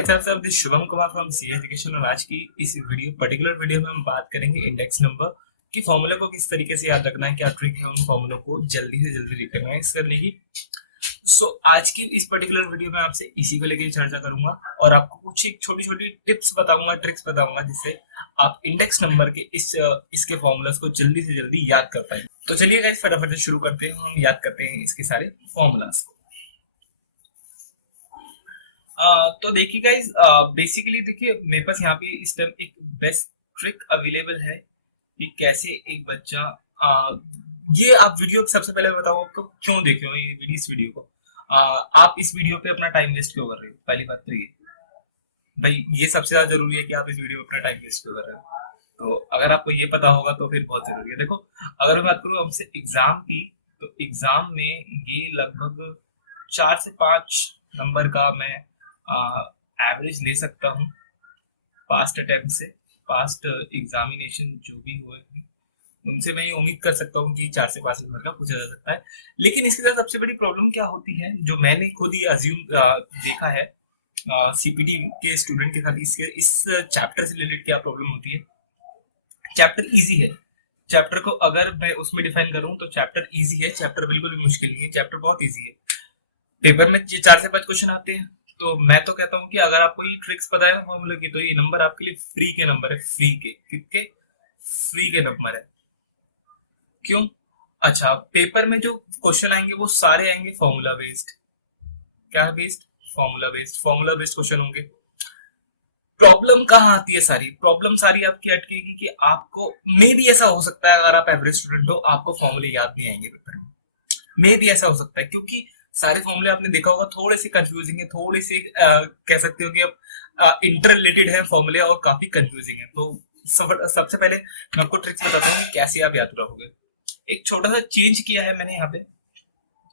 कैसे आप सब, Shubham Kumar from C education. और आज की इस पर्टिकुलर वीडियो में हम बात करेंगे इंडेक्स नंबर की फॉर्मूले को किस तरीके से याद रखना है, क्या ट्रिक है उन फॉर्मूलों को जल्दी से जल्दी रिकॉग्नाइज करने की। आज की इस पर्टिकुलर वीडियो में आपसे इसी को लेकर चर्चा करूंगा और आपको कुछ एक छोटी छोटी टिप्स बताऊंगा, ट्रिक्स बताऊंगा, जिससे आप इंडेक्स नंबर के इसके फॉर्मूलास को जल्दी से जल्दी याद कर पाए। तो चलिए गाइस, फटाफट से शुरू करते हैं। हम याद करते हैं इसके सारे फॉर्मूलास को। तो देखिए गाइस, बेसिकली देखिए मेरे पास यहाँ पे इस टाइम एक बेस्ट ट्रिक अवेलेबल है कि कैसे एक बच्चा ये आप वीडियो सबसे पहले बताओ आपको क्यों देख रहे हो इस वीडियो को। आप इस वीडियो पे अपना टाइम वेस्ट क्यों कर रहे हो? पहली बात तो ये भाई, ये सबसे ज्यादा जरूरी है कि आप इस वीडियो पे अपना टाइम वेस्ट क्यों कर रहे हो। तो अगर आपको ये पता होगा तो फिर बहुत जरूरी है। देखो, अगर मैं बात करूँ हमसे एग्जाम की, तो एग्जाम में ये लगभग 4 से 5 नंबर का मैं एवरेज ले सकता हूँ पास्ट अटेम्प्ट से। पास्ट एग्जामिनेशन जो भी हुए हैं उनसे मैं ये उम्मीद कर सकता हूँ कि 4 से 5 नंबर का पूछा जा सकता है। लेकिन इसके साथ सबसे बड़ी प्रॉब्लम क्या होती है, जो मैंने खुद ही अज्यूम देखा है सीपीटी के स्टूडेंट के साथ, इसके इस चैप्टर से रिलेटेड क्या प्रॉब्लम होती है। चैप्टर इजी है। चैप्टर को अगर मैं उसमें डिफाइन करूं तो चैप्टर इजी है, चैप्टर बिल्कुल भी मुश्किल नहीं है, चैप्टर बहुत इजी है। पेपर में 4 से 5 क्वेश्चन आते हैं। तो मैं तो कहता हूँ कि अगर आपको ये ट्रिक्स पता है ना फॉर्मूले की, तो ये नंबर आपके लिए फ्री के नंबर है। फ्री के कितने? फ्री के नंबर है। क्यों? अच्छा, पेपर में जो क्वेश्चन आएंगे वो सारे आएंगे फॉर्मूला बेस्ड। क्या based? Formula based. Formula based question होंगे। प्रॉब्लम कहाँ आती है? सारी प्रॉब्लम सारी आपकी अटकेगी कि आपको मे भी ऐसा हो सकता है, अगर आप एवरेज स्टूडेंट हो आपको फॉर्मूले याद नहीं आएंगे पेपर में। मे भी ऐसा हो सकता है क्योंकि सारे फॉर्मूले आपने देखा होगा थोड़े से कंफ्यूजिंग है, थोड़े से कह सकते हो कि इंटर रिलेटेड है फॉर्मूले और काफी कंफ्यूजिंग है। तो सबसे पहले मैं आपको ट्रिक्स बताता हूँ कि कैसे आप याद रखोगे। एक छोटा सा चेंज किया है मैंने यहाँ पे,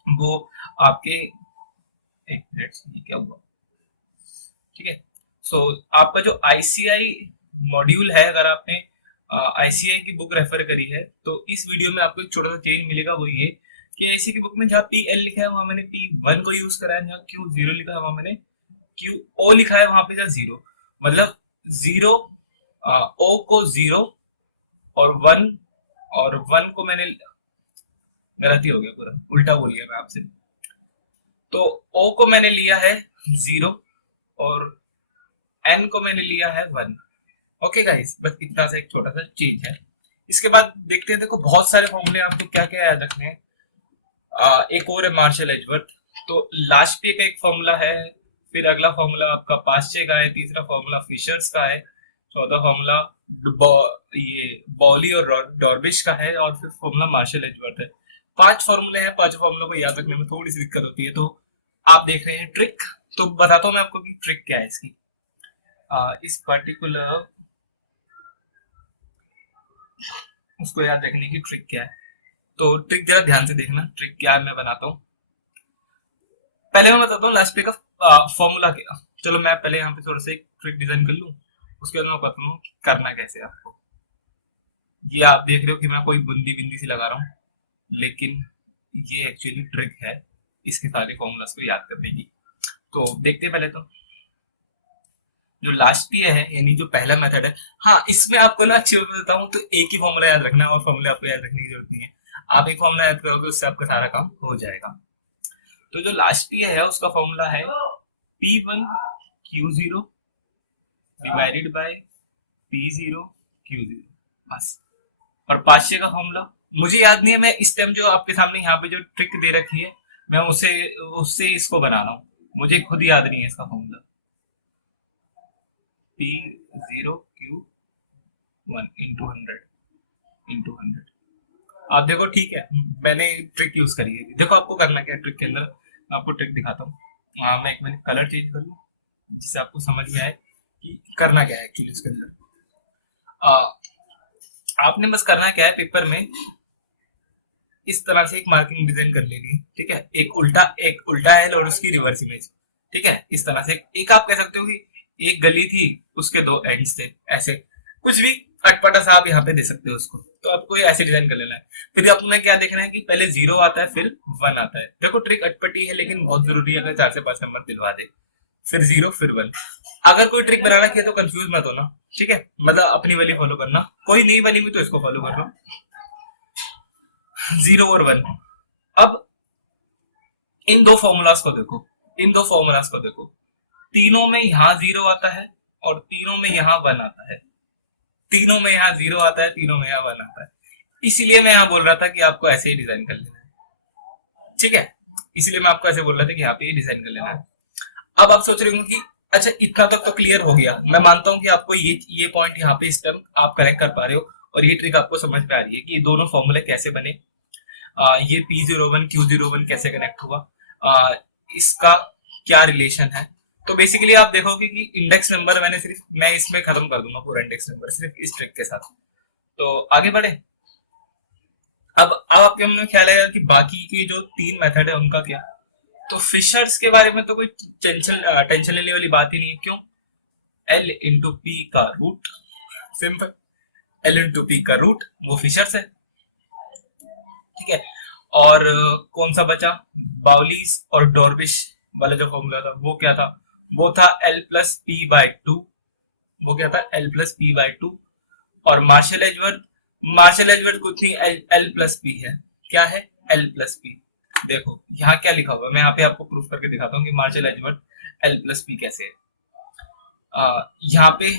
वो आपके एक मिनट, क्या हुआ? ठीक है। सो आपका जो आईसीआई मॉड्यूल है, अगर आपने आईसीआई की बुक रेफर करी है तो इस वीडियो में आपको एक छोटा सा चेंज मिलेगा। वो ये कि आईसीआई की बुक में जहाँ पी एल लिखा है वहां मैंने पी वन को यूज करा है, जहाँ क्यू जीरो लिखा है वहां मैंने क्यू ओ लिखा है, वहां पे जहाँ जीरो मतलब जीरो, ओ को जीरो और वन, और वन को मैंने, गलती हो गया, पूरा उल्टा बोल गया मैं आपसे। तो ओ को मैंने लिया है जीरो और एन को मैंने लिया है वन। ओके गाइस, बस इतना सा एक छोटा सा चेंज है। इसके बाद देखते हैं। देखो, बहुत सारे फॉर्मूले आपको क्या क्या याद रखने हैं। एक और है मार्शल एजवर्थ। तो लास्ट पे का एक फॉर्मूला है, फिर अगला फॉर्मूला आपका पास्चे का है, तीसरा फॉर्मूला फिशर्स का है, चौथा फॉर्मूला ये बॉली और डॉर्बिश का है, और फिर फॉर्मूला मार्शल एजवर्थ है। 5 फॉर्मूले हैं। 5 फॉर्मूलों को याद रखने में थोड़ी सी दिक्कत होती है। तो आप देख रहे हैं ट्रिक, तो बताता हूँ मैं आपको कि ट्रिक क्या है इसकी। इस पर्टिकुलर उसको याद रखने की ट्रिक क्या है, तो ट्रिक जरा ध्यान से देखना। ट्रिक क्या है मैं बनाता हूँ। पहले मैं बताता हूँ लास्ट पे का फॉर्मूला क्या। चलो मैं पहले यहाँ पे थोड़ा सा एक ट्रिक डिजाइन कर लूँ, उसके बाद मैं बताता हूँ कि करना कैसे है आपको। ये आप देख रहे हो कि मैं कोई बुंदी बिंदी सी लगा रहा हूँ, लेकिन ये एक्चुअली ट्रिक है इसके सारे फॉर्मूलास को याद करने की। तो देखते हैं पहले तो जो लास्ट पी है, यानी जो पहला मेथड है। हाँ, इसमें आपको ना अच्छी बात बताऊं तो एक ही फॉर्मूला याद रखना है और फॉर्मूला आपको याद रखने की जरूरत नहीं है। आप एक फॉर्मूला याद करोगे उससे आपका सारा काम हो जाएगा। तो जो लास्ट पी है उसका फॉर्मूला है P one Q zero divided by P zero Q zero, बस। और पास्चे का फॉर्मूला मुझे याद नहीं है। मैं इस टाइम जो आपके सामने यहाँ पे जो ट्रिक दे रखी है, मैं उसे उससे इसको बना रहा हूँ। मुझे खुद याद नहीं है इसका formula. P zero Q one into hundred. आप देखो, ठीक है, मैंने ट्रिक यूज करी है। देखो आपको करना क्या है ट्रिक के अंदर, मैं आपको ट्रिक दिखाता हूँ। मैं एक मिनट कलर चेंज कर लूँ जिससे आपको समझ में आए कि करना क्या है एक्चुअली इसके अंदर। आपने बस करना क्या है, पेपर में इस तरह से एक मार्किंग डिजाइन कर लेनी है। ठीक है, एक उल्टा एल और उसकी रिवर्स इमेज। ठीक है, इस तरह से एक आप कह सकते हो कि एक गली थी, उसके 2 एंड्स थे, ऐसे कुछ भी अटपटा सा आप यहाँ पे दे सकते हो उसको। तो आपको ये ऐसे डिजाइन कर लेना है। फिर आपने क्या देखना है कि पहले जीरो आता है फिर वन आता है। देखो ट्रिक अटपटी है लेकिन बहुत जरूरी है, अगर 4 से 5 नंबर दिलवा दे। फिर 0 फिर 1। अगर कोई ट्रिक बनाना किया तो कंफ्यूज मत होना, ठीक है, मतलब अपनी वाली फॉलो करना, कोई नई वाली भी तो इसको फॉलो करना। 0 और 1। अब इन दो फॉर्मूलाज को देखो, इन दो फॉर्मूलाज को देखो, तीनों में यहाँ 0 आता है और तीनों में यहाँ 1 आता है, तीनों में यहाँ 0 आता है, तीनों में यहाँ 1 आता है। इसीलिए मैं यहाँ बोल रहा था कि आपको ऐसे ही डिजाइन कर लेना है, ठीक है, इसलिए मैं आपको ऐसे बोल रहा था कि यहाँ पे डिजाइन कर लेना है। अब आप सोच रहे होंगे कि अच्छा इतना तक तो क्लियर हो गया, मैं मानता हूँ कि आपको ये पॉइंट यहाँ पे इस टाइम आप करेक्ट कर पा रहे हो और ये ट्रिक आपको समझ में आ रही है कि ये दोनों फॉर्मूले कैसे बने, ये P01 Q01 कैसे कनेक्ट हुआ, इसका क्या रिलेशन है। तो बेसिकली आप देखोगे कि इंडेक्स नंबर मैं इसमें खत्म कर दूंगा पूरा इंडेक्स नंबर सिर्फ इस ट्रिक के साथ। तो आगे बढ़े। अब आपके मन में ख्याल आएगा कि बाकी की जो 3 मेथड है उनका क्या। तो फिशर्स के बारे में तो कोई टेंशन लेने वाली बात ही नहीं है। क्यों? L इंटू पी का root, simple, L into P का रूट वो फिशर्स है, ठीक है। और कौन सा बचा? बाउलीज और डॉर्बिश वाला जो फॉर्मूला था वो क्या था? वो था L plus P by two, वो क्या था? L plus P by two. और मार्शल एजवर्थ कुछ नहीं, L प्लस पी है। क्या है? L plus P. देखो यहाँ क्या लिखा हुआ है, मैं यहाँ पे आपको प्रूफ करके दिखाता हूँ कि Marshall Edgeworth L plus P कैसे है। यहाँ पे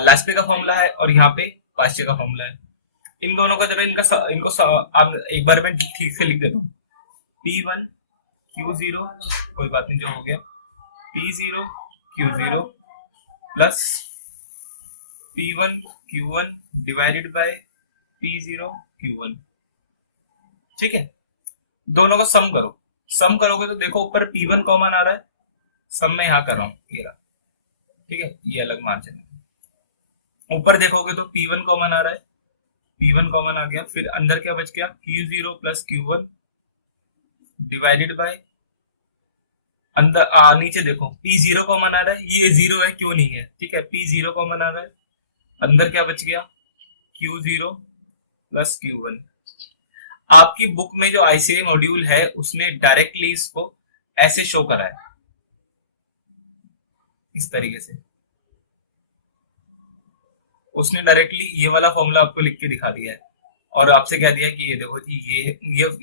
लास्पे का फॉर्मूला है और यहाँ पे पास्चे का फॉर्मूला है। इन दोनों का जरा इनको आप एक बार मैं ठीक से लिख देता हूँ। P1 Q0, कोई बात नहीं, जो हो गया, P0 Q0 plus P1 Q1 divided by P0 Q1, ठीक है। दोनों को सम करो, सम करोगे तो देखो ऊपर P1 कॉमन आ रहा है, सम में यहाँ कर रहा हूँ, ये रहा, ठीक है, ये अलग मार्जिन है। ऊपर देखोगे तो P1 कॉमन आ रहा है, P1 कॉमन आ गया, फिर अंदर क्या बच गया? Q0 plus Q1 divided by, अंदर नीचे देखो P0 कॉमन आ रहा है, ये 0 है, क्यों नहीं है, ठीक है, P0 कॉमन आ रहा है, अंदर क्या बच गया? Q0 plus Q1। आपकी बुक में जो आईसीआई मॉड्यूल है उसने डायरेक्टली इसको ऐसे शो करा है, इस तरीके से उसने डायरेक्टली ये वाला फॉर्मूला आपको लिख के दिखा दिया है और आपसे कह दिया कि ये देखो जी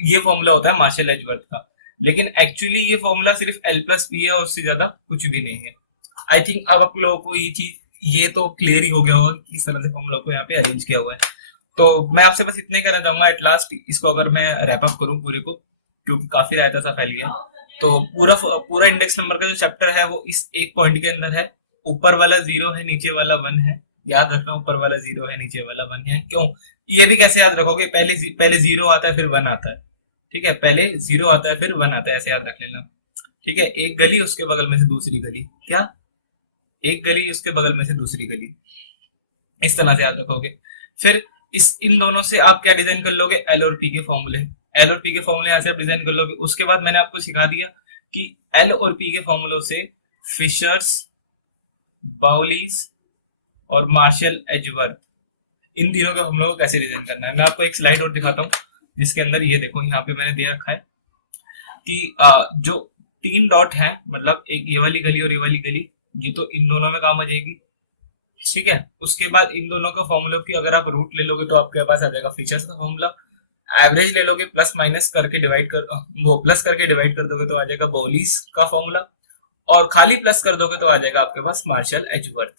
ये फॉर्मूला होता है मार्शल एजवर्थ का, लेकिन एक्चुअली ये फॉर्मूला सिर्फ L प्लस पी है और उससे ज्यादा कुछ भी नहीं है। आई थिंक अब आप लोगों को ये चीज ये तो क्लियर ही हो गया होगा कि किस तरह से फॉर्मूला को यहाँ पे अरेंज किया हुआ है। तो मैं आपसे बस इतने कहना चाहूंगा एट लास्ट, इसको अगर मैं रैप अप करूं पूरे को, क्योंकि काफी रायता सा फैल गया, तो पूरा इंडेक्स नंबर का जो चैप्टर है वो इस एक पॉइंट के अंदर है। ऊपर वाला 0 है, नीचे वाला 1 है, याद रखना, ऊपर वाला 0 है, नीचे वाला 1 है। क्यों? ये भी कैसे याद रखोगे? पहले 0 आता है फिर 1 आता है, ठीक है, पहले 0 आता है फिर 1 आता है, ऐसे याद रख लेना, ठीक है। एक गली उसके बगल में से दूसरी गली, क्या? एक गली उसके बगल में से दूसरी गली, इस तरह से याद रखोगे। फिर इन दोनों से आप क्या डिजाइन कर लोगे? L और P के फॉर्मूले, L और P के फॉर्मूले यहाँ से आप डिजाइन कर लोगे। उसके बाद मैंने आपको सिखा दिया कि L और P के फॉर्मूलों से फिशर्स, बाउलीज और मार्शल एजवर्थ, इन तीनों के फॉर्मूलों को कैसे डिजाइन करना है। मैं आपको एक स्लाइड और दिखाता हूँ जिसके अंदर ये देखो, यहाँ पे मैंने दे रखा है कि जो 3 डॉट है, मतलब एक ये वाली गली और ये वाली गली, ये तो इन दोनों में काम आ जाएगी, ठीक है। उसके बाद इन दोनों का फॉर्मूला की अगर आप रूट ले लोगे तो आपके पास आ जाएगा फीचर्स का फॉर्मूला। एवरेज ले लोगे, प्लस माइनस करके डिवाइड कर वो प्लस करके डिवाइड कर दोगे तो आ जाएगा बाउलीज का फॉर्मूला, और खाली प्लस कर दोगे तो आ जाएगा आपके पास Marshall Edgeworth.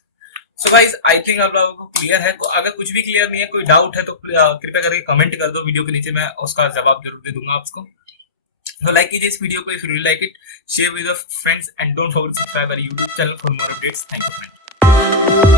So guys, I think आप लोगों को क्लियर है। तो अगर कुछ भी क्लियर नहीं है, कोई डाउट है, तो कृपया करके कमेंट कर दो वीडियो के नीचे, मैं उसका जवाब जरूर दे दूंगा आपको। तो लाइक कीजिए इस वीडियो को if you like it, share with your friends and don't forget to subscribe our YouTube channel for more updates. Thank you friends.